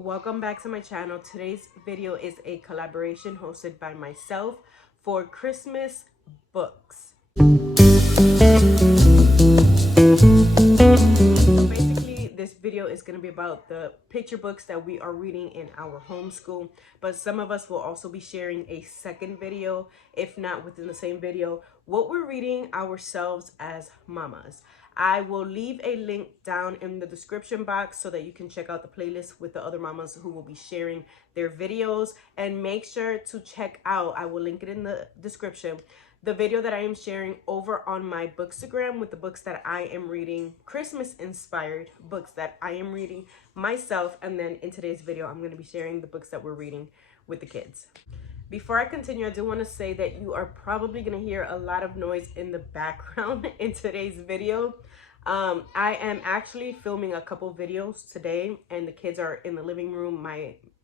welcome back to my channel. Today's video is a collaboration hosted by myself for Christmas books. Basically, this video is going to be about the picture books that we are reading in our homeschool, but some of us will also be sharing a second video, if not within the same video, what we're reading ourselves as mamas. I will leave a link down in the description box so that you can check out the playlist with the other mamas who will be sharing their videos, and make sure to check out, I will link it in the description, the video that I am sharing over on my Bookstagram with the books that I am reading, Christmas inspired books that I am reading myself. And then in today's video, I'm going to be sharing the books that we're reading with the kids. Before I continue, I do want to say that you are probably going to hear a lot of noise in the background in today's video. I am actually filming a couple videos today, and the kids are in the living room.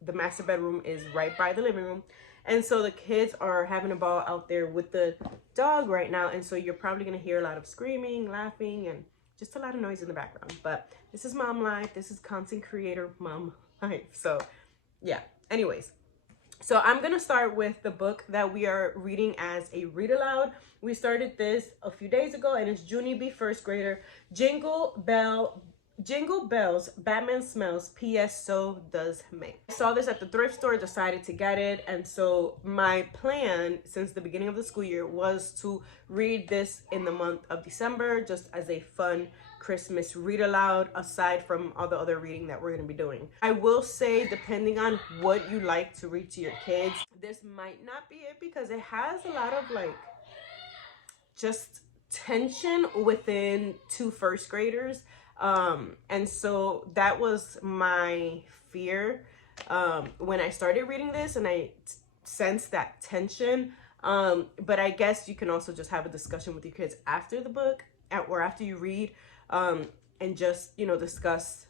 The master bedroom is right by the living room. And so the kids are having a ball out there with the dog right now. And so you're probably going to hear a lot of screaming, laughing, and just a lot of noise in the background. But this is mom life. This is content creator mom life. So yeah, anyways. So I'm going to start with the book that we are reading as a read aloud. We started this a few days ago, and it's Junie B. First Grader, Jingle Bells, Batman Smells, P.S. So Does May. I saw this at the thrift store, decided to get it, and so my plan since the beginning of the school year was to read this in the month of December, just as a fun Christmas read aloud, aside from all the other reading that we're going to be doing. I will say, depending on what you like to read to your kids, this might not be it, because it has a lot of just tension within two first graders. And so that was my fear when I started reading this, and I sensed that tension. But I guess you can also just have a discussion with your kids after the book, or after you read, and just, discuss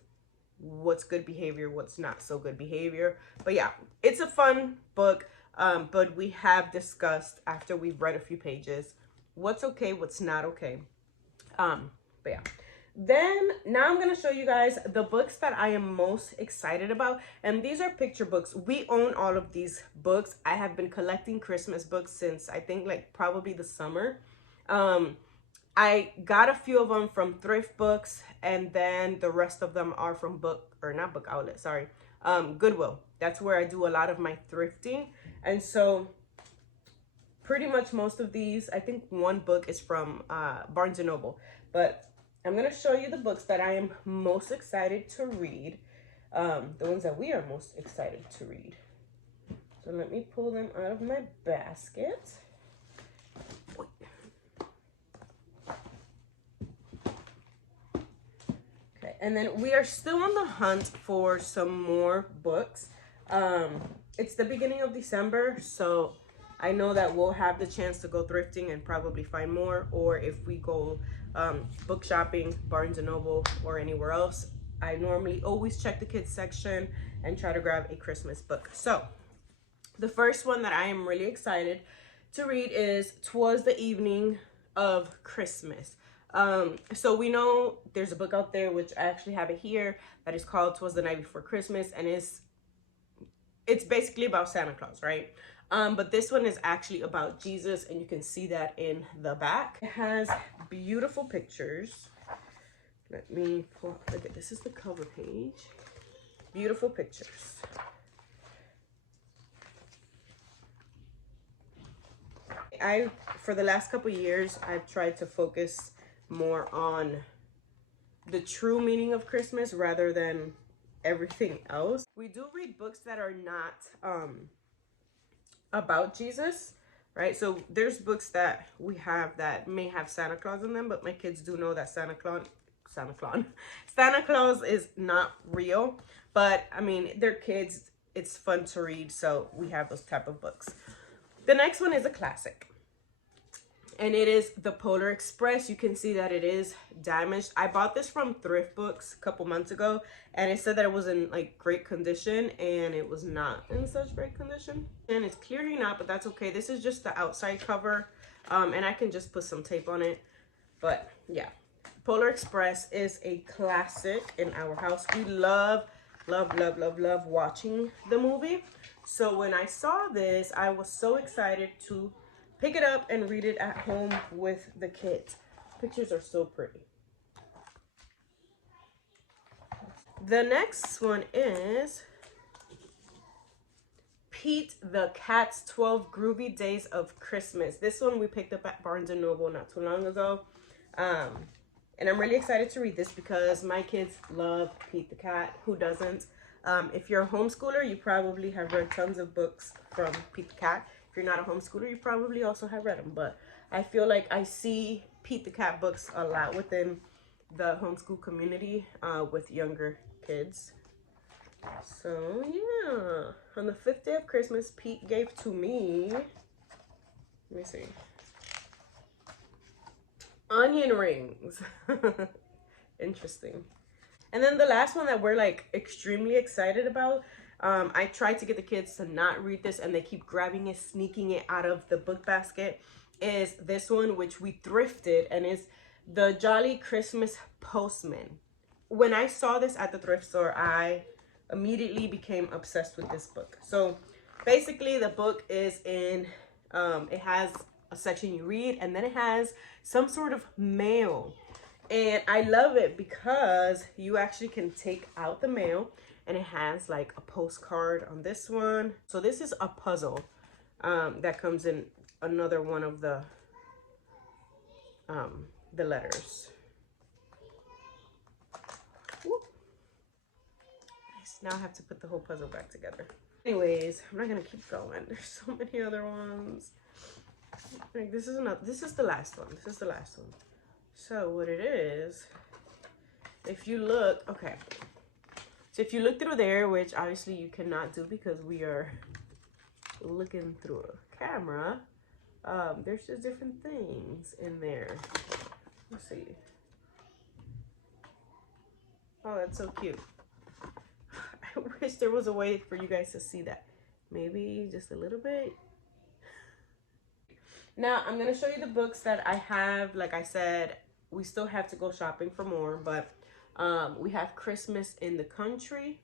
what's good behavior, what's not so good behavior. But yeah, it's a fun book. But we have discussed, after we've read a few pages, what's okay, what's not okay. But yeah. Then now I'm going to show you guys the books that I am most excited about. And these are picture books. We own all of these books. I have been collecting Christmas books since I think probably the summer. I got a few of them from thrift books, and then the rest of them are from Goodwill. That's where I do a lot of my thrifting. And so pretty much most of these, I think one book is from Barnes & Noble. But I'm going to show you the books that I am most excited to read. The ones that we are most excited to read. So let me pull them out of my basket. Okay, and then we are still on the hunt for some more books. It's the beginning of December, so I know that we'll have the chance to go thrifting and probably find more, or if we go book shopping, Barnes & Noble, or anywhere else, I normally always check the kids section and try to grab a Christmas book. So the first one that I am really excited to read is 'Twas the Evening of Christmas. So we know there's a book out there, which I actually have it here, that is called 'Twas the Night Before Christmas, and it's basically about Santa Claus, right? But this one is actually about Jesus, and you can see that in the back. It has beautiful pictures. Let me pull, okay, this is the cover page. Beautiful pictures. For the last couple years, I've tried to focus more on the true meaning of Christmas rather than everything else. We do read books that are not, about Jesus, right? So there's books that we have that may have Santa Claus in them, but my kids do know that Santa Claus is not real. But I mean, they're kids, it's fun to read, so we have those type of books. The next one is a classic, and it is The Polar Express. You can see that it is damaged. I bought this from thrift books a couple months ago, and it said that it was in great condition, and it was not in such great condition. And it's clearly not, but that's okay. This is just the outside cover, and I can just put some tape on it. But yeah, Polar Express is a classic in our house. We love love, love, love, love watching the movie. So when I saw this, I was so excited to pick it up and read it at home with the kids. Pictures are so pretty. The next one is Pete the Cat's 12 Groovy Days of Christmas. This one we picked up at Barnes & Noble not too long ago. And I'm really excited to read this because my kids love Pete the Cat. Who doesn't? If you're a homeschooler, you probably have read tons of books from Pete the Cat. If you're not a homeschooler, you probably also have read them. But I feel like I see Pete the Cat books a lot within the homeschool community with younger kids. So yeah, on the 5th day of Christmas, Pete gave to me, let me see, onion rings. Interesting. And then the last one that we're like extremely excited about, I tried to get the kids to not read this and they keep grabbing it, sneaking it out of the book basket, is this one, which we thrifted, and is The Jolly Christmas Postman. When I saw this at the thrift store, I immediately became obsessed with this book. So basically the book is in, it has a section you read, and then it has some sort of mail. And I love it because you actually can take out the mail, and it has like a postcard on this one. So this is a puzzle that comes in another one of the letters. Now I have to put the whole puzzle back together. Anyways, I'm not gonna keep going. There's so many other ones. Like this is the last one. This is the last one. So what it is, if you look, okay. So if you look through there, which obviously you cannot do because we are looking through a camera, there's just different things in there. Let's see. Oh, that's so cute. I wish there was a way for you guys to see that. Maybe just a little bit. Now, I'm going to show you the books that I have. Like I said, we still have to go shopping for more, but we have Christmas in the Country,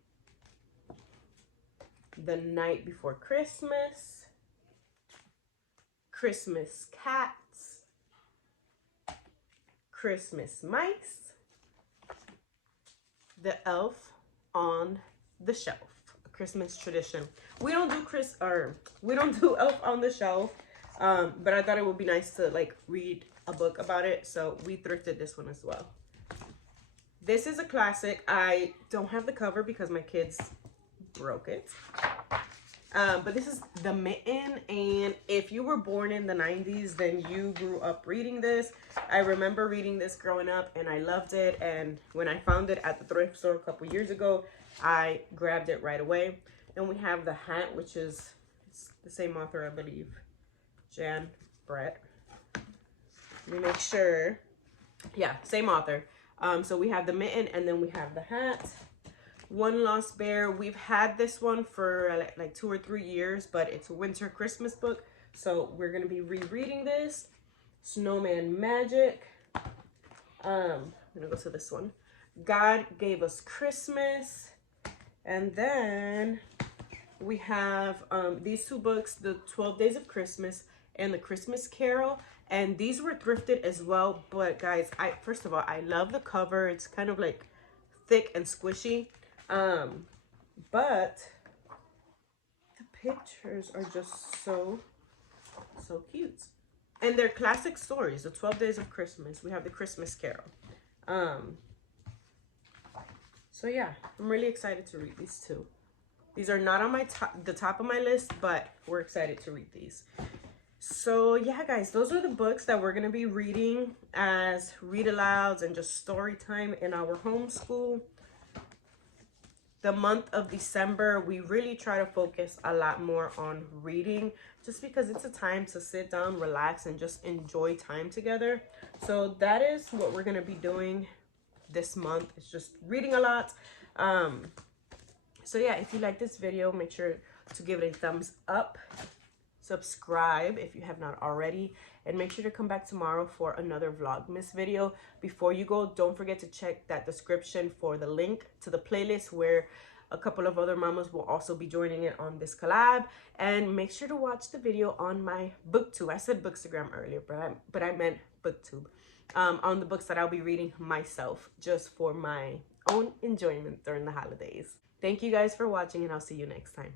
The Night Before Christmas, Christmas Cats, Christmas Mice, The Elf on the Shelf, a Christmas tradition. We don't do Elf on the Shelf, but I thought it would be nice to like read a book about it, so we thrifted this one as well. This is a classic. I don't have the cover because my kids broke it, but this is The Mitten, and if you were born in the 90s, then you grew up reading this. I remember reading this growing up and I loved it, and when I found it at the thrift store a couple years ago, I grabbed it right away. Then we have The Hat, which is the same author, I believe, Jan Brett. Let me make sure. Yeah, same author. So we have The Mitten, and then we have The Hat. One Lost Bear. We've had this one for like 2 or 3 years, but it's a winter Christmas book, so we're going to be rereading this. Snowman Magic. I'm going to go to this one. God Gave Us Christmas. And then we have these two books, The 12 Days of Christmas and The Christmas Carol. And these were thrifted as well. But guys, first of all, I love the cover. It's kind of like thick and squishy. But the pictures are just so cute. And they're classic stories. The 12 Days of Christmas. We have The Christmas Carol. So yeah, I'm really excited to read these two. These are not on the top of my list, but we're excited to read these. So yeah, guys, those are the books that we're going to be reading as read-alouds and just story time in our homeschool. The month of December, we really try to focus a lot more on reading, just because it's a time to sit down, relax, and just enjoy time together. So that is what we're going to be doing this month. It's just reading a lot. So yeah, if you like this video, make sure to give it a thumbs up. Subscribe if you have not already, and make sure to come back tomorrow for another Vlogmas video. Before you go, don't forget to check that description for the link to the playlist where A couple of other mamas will also be joining it on this collab. And make sure to watch the video on my booktube. I said bookstagram earlier, but I meant booktube. On the books that I'll be reading myself, just for my own enjoyment during the holidays. Thank you guys for watching, and I'll see you next time.